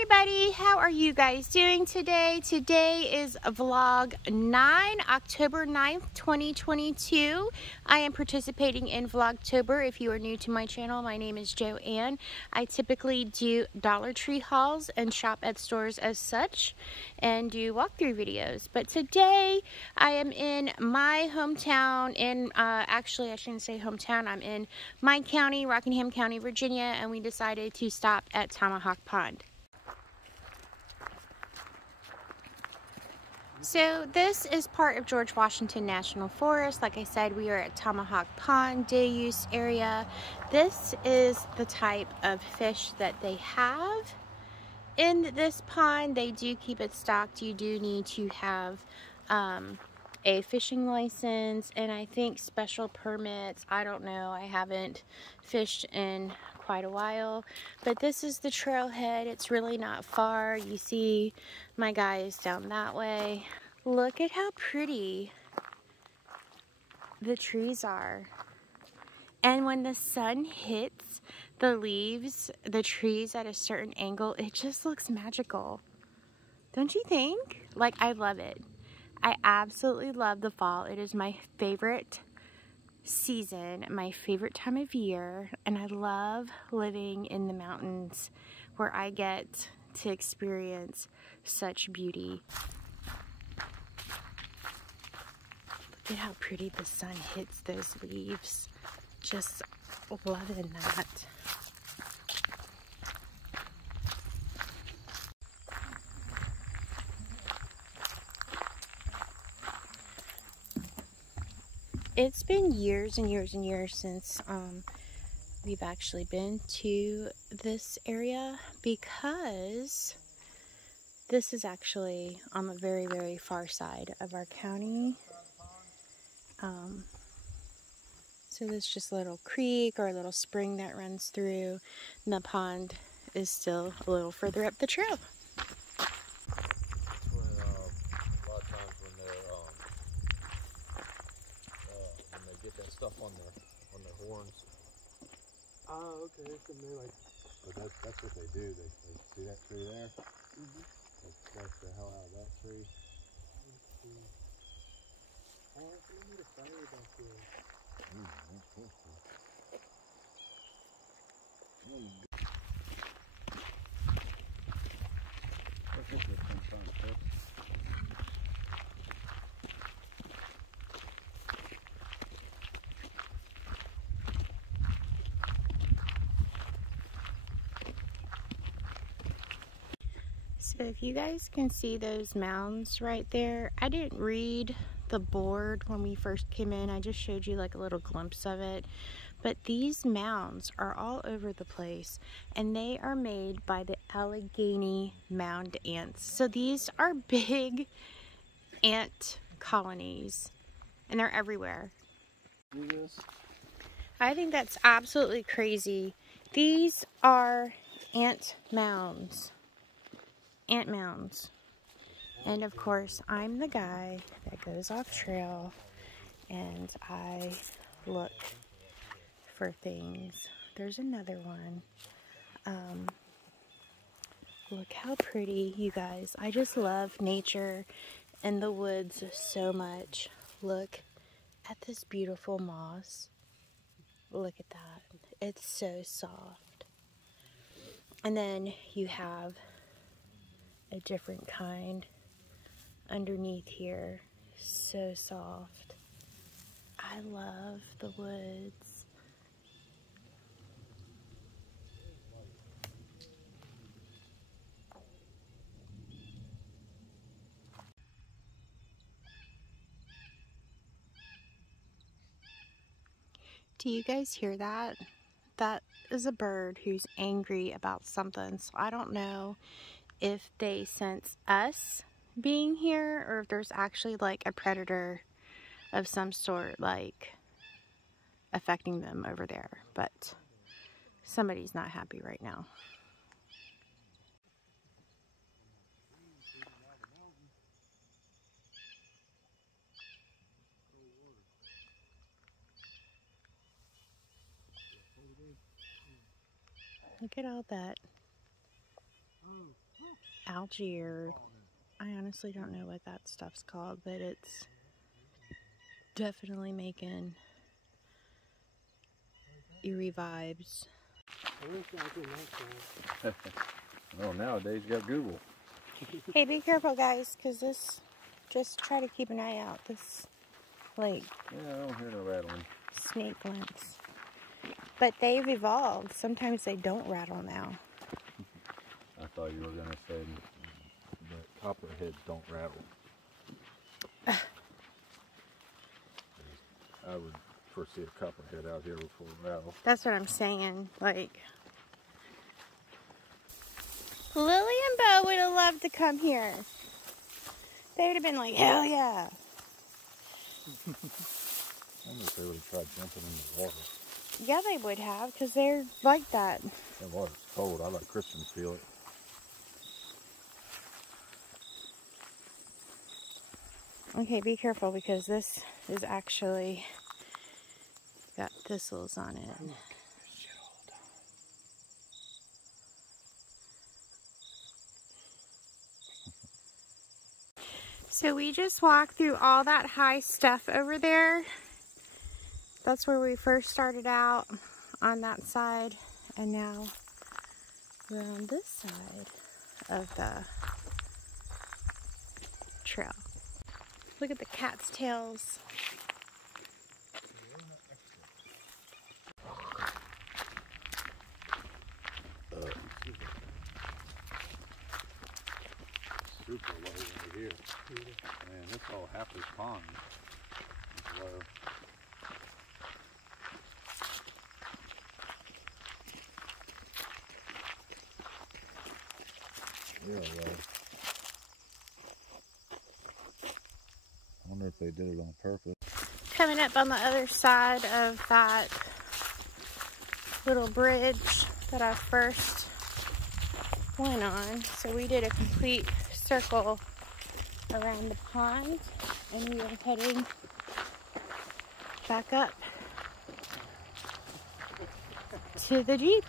everybody, how are you guys doing today? Today is vlog 9, October 9th, 2022. I am participating in Vlogtober. If you are new to my channel, my name is Joanne. I typically do Dollar Tree hauls and shop at stores as such and do walkthrough videos. But today I am in my hometown actually I shouldn't say hometown, I'm in my county, Rockingham County, Virginia, and we decided to stop at Tomahawk Pond. So this is part of George Washington National Forest. Like I said, we are at Tomahawk Pond day use area. This is the type of fish that they have in this pond. They do keep it stocked. You do need to have a fishing license and I think special permits. I don't know. I haven't fished in quite a while, but this is the trailhead. It's really not far. You see my guys down that way. Look at how pretty the trees are. And when the sun hits the leaves, the trees at a certain angle, it just looks magical. Don't you think? Like, I love it. I absolutely love the fall. It is my favorite season, my favorite time of year, and I love living in the mountains where I get to experience such beauty. Look at how pretty the sun hits those leaves. Just loving that. It's been years and years and years since we've actually been to this area, because this is actually on the very, very far side of our county. So there's just a little creek or a little spring that runs through, and the pond is still a little further up the trail. Stuff on their horns. Oh, okay. So they like. But that's what they do. They see that tree there. Mm-hmm. They slice the hell out of that tree. Oh, so they need a fire back there. That's cool. So if you guys can see those mounds right there, I didn't read the board when we first came in. I just showed you like a little glimpse of it. But these mounds are all over the place, and they are made by the Allegheny mound ants. So these are big ant colonies, and they're everywhere. Do this. I think that's absolutely crazy. These are ant mounds. Ant mounds. And of course, I'm the guy that goes off trail and I look for things. There's another one. Look how pretty, you guys. I just love nature and the woods so much. Look at this beautiful moss. Look at that. It's so soft. And then you have a different kind underneath here. So soft. I love the woods. Do you guys hear that? That is a bird who's angry about something. So I don't know if they sense us being here or if there's actually like a predator of some sort like affecting them over there. But somebody's not happy right now. Look at all that. Oh, algae, or I honestly don't know what that stuff's called, but it's definitely making eerie vibes. Oh, nowadays you got Google. Hey, be careful, guys, because this, just try to keep an eye out. This lake. Yeah, I don't hear no rattling. Snake links. But they've evolved. Sometimes they don't rattle now. I thought you were going to say that copperheads don't rattle. I would foresee a copperhead out here before it rattle. That's what I'm saying. Like, Lily and Bo would have loved to come here. They would have been like, hell yeah. I wonder if they would have tried jumping in the water. Yeah, they would have, because they're like that. That water's cold. I let Kristen feel it. Okay, be careful, because this is actually got thistles on it. So we just walked through all that high stuff over there. That's where we first started out, on that side, and now we're on this side of the trail. Look at the cat's tails. Super low right here. Man, this whole half this pond is low. Real low. I wonder if they did it on purpose. Coming up on the other side of that little bridge that I first went on. So we did a complete circle around the pond, and we are heading back up to the Jeep.